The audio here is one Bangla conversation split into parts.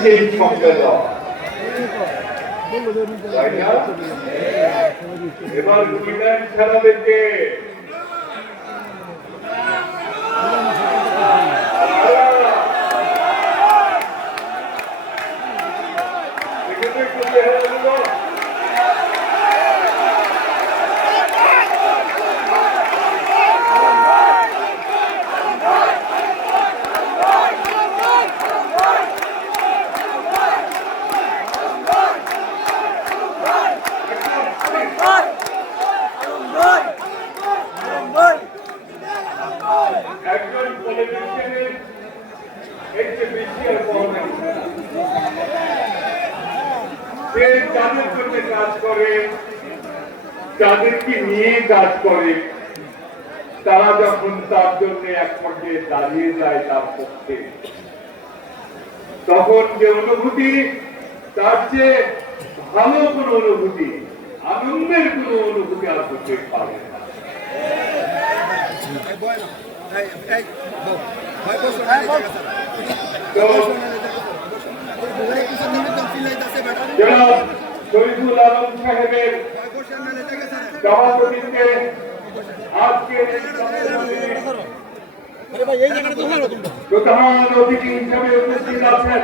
সেই সম্মেলন, তাই না? এবার উইমেন খেলা দেখে যাদের জন্য কাজ করে, যাদেরকে নিয়ে কাজ করে, তারা যখন তার জন্য এক পর্যায়ে দাঁড়িয়ে যায় তার পক্ষে, তখন যে অনুভূতি, তার চেয়ে ভালো কোন অনুভূতি, আনন্দের কোন অনুভূতি আর করতে পারে না। শরীফুল আলম সাহেবের সভাপতিত্বে আজকে প্রধান অতিথি হিসেবে উপস্থিত আছেন।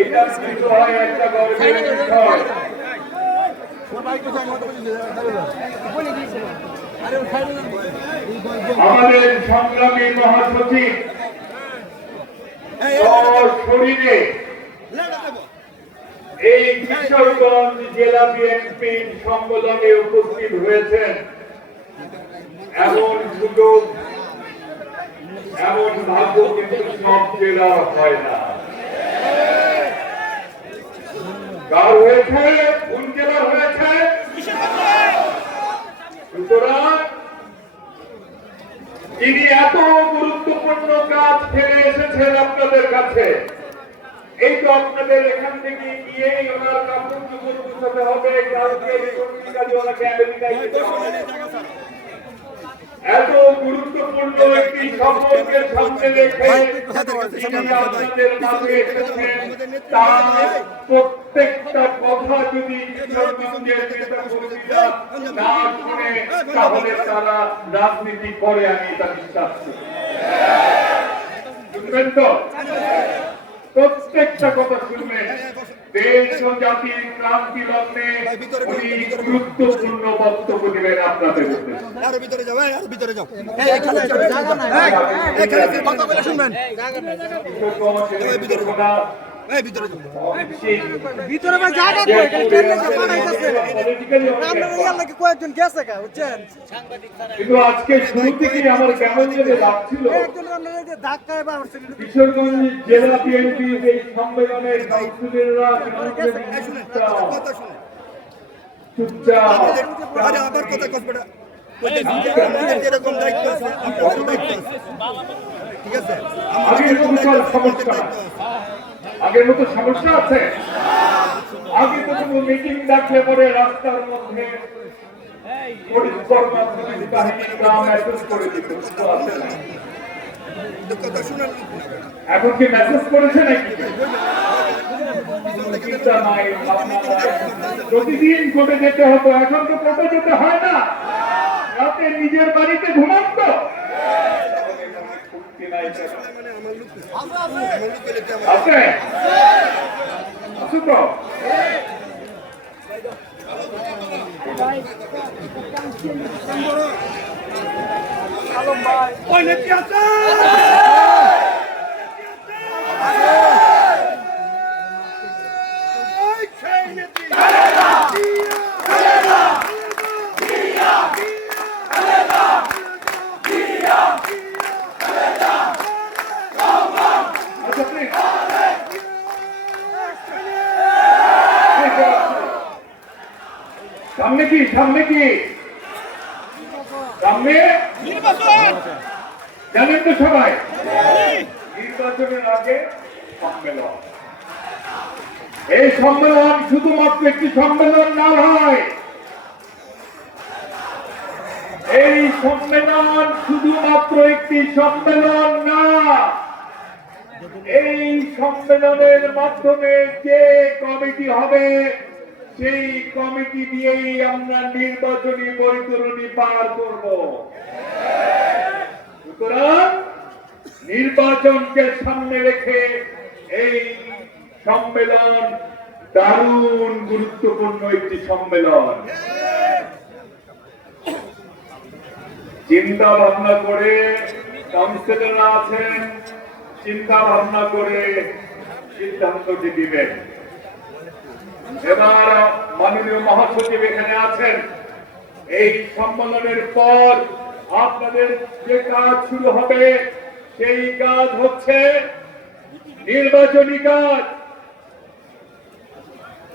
এটা কিন্তু হয় একটা গর্বের বিষয়। আমাদের সংগ্রামী মহাসচিব শরীরে এই কিশোরগঞ্জ জেলা বিএনপির সম্মেলনে উপস্থিত হয়েছেন, এমন সুযোগ, এমন ভাগ্য কিন্তু সব জেলার হয় না। কার হয়েছে? কোন জেলার হয়েছে? সুতরাং তিনি এত গুরুত্বপূর্ণ কাজ ফেলে এসেছেন আপনাদের কাছে, এই তো আপনাদের এখান থেকে গিয়ে ওনার কাপড় চুপড় গুছাতে হবে, কালকে ওনাকে আমেরিকায় যেতে হবে। এত গুরুত্বপূর্ণ একটি সম্পর্কের সামনে রেখে তিনি আপনাদের মাঝে এসেছেন, তার প্রত্যেকটা কথা যদি কিশোরগঞ্জের নেতা কর্মীরা না শুনে, তাহলে তারা রাজনীতি করে, আমি এটা বিশ্বাস করি। শুনবেন তো? প্রত্যেকটা কথা শুনবেন। দেশ ও জাতির ক্রান্তি লগ্নে উনি গুরুত্বপূর্ণ বক্তব্য দেবেন আপনাদের ভিতরে যাও। শুনবেন ভিতরে জায়গা কয়েকজন গেছে কিন্তু আজকে শুরু থেকেই আমার কেমন যেন লাগছিল কিশোরগঞ্জ জেলা বিএনপির এই সম্মেলনের কাউন্সিলররা আগের মতো সমস্যা আছে। আগে তো কোনো মিটিং ডাকলে পরে রাস্তার মধ্যে এখন কি মেসেজ করেছে নাকি? প্রতিদিন কোর্টে যেতে হতো, এখন তো কোর্টে যেতে হয় না, রাতে নিজের বাড়িতে ঘুমাত। আছে তো ওই নেত্রী আছে। সামনে কি সামনে জানেন তো সবাই, নির্বাচনের আগে সম্মেলন। এই সম্মেলন শুধুমাত্র একটি সম্মেলন না হয়, এই সম্মেলন শুধুমাত্র একটি সম্মেলন না, এই সম্মেলনের মাধ্যমে যে কমিটি হবে সেই কমিটি দিয়েই আমরা নির্বাচনী বৈতরণী পার করব। সুতরাং নির্বাচনকে সামনে রেখে এই সম্মেলন দারুণ গুরুত্বপূর্ণ একটি সম্মেলন। চিন্তা ভাবনা করে কাউন্সিলররা আছেন, চিন্তা ভাবনা করে সিদ্ধান্তটি দিবেন। এবার মাননীয় মহাসচিব এখানে আছেন। এই সম্মেলনের পর আপনাদের যে কাজ শুরু হবে সেই কাজ হচ্ছে নির্বাচনী কাজ।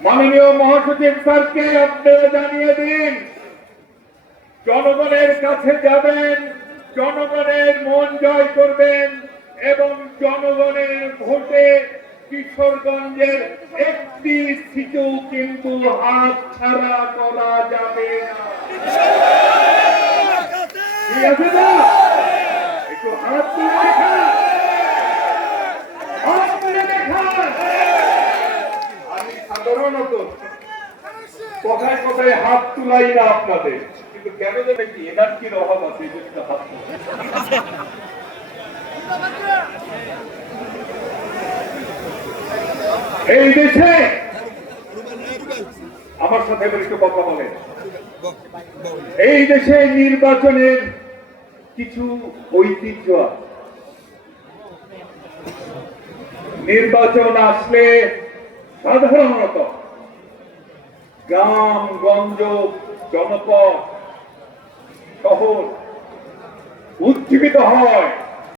মাননীয় মহাসচিব স্যারকে আপনারা জানিয়ে দিন, জনগণের কাছে যাবেন, জনগণের মন জয় করবেন এবং জনগণের ভোটে কিশোরগঞ্জের একটি সিটও কিন্তু হাত ছাড়া করা যাবে না। ঠিক আছে না? একটু হাত তুলে দেখা, হাত তুলে দেখা। আমি সাধারণত কথায় কথায় হাত তুলাই না আপনাদের, কিন্তু কেন জানেন কি এনার্জির অভাব আছে, হাত এই দেশে আমার সাথে একটু কথা বলেন। এই দেশে নির্বাচনের কিছু ঐতিহ্য আছে। নির্বাচন আসলে সাধারণত গ্রাম গঞ্জ জনপদ শহর উজ্জীবিত হয়।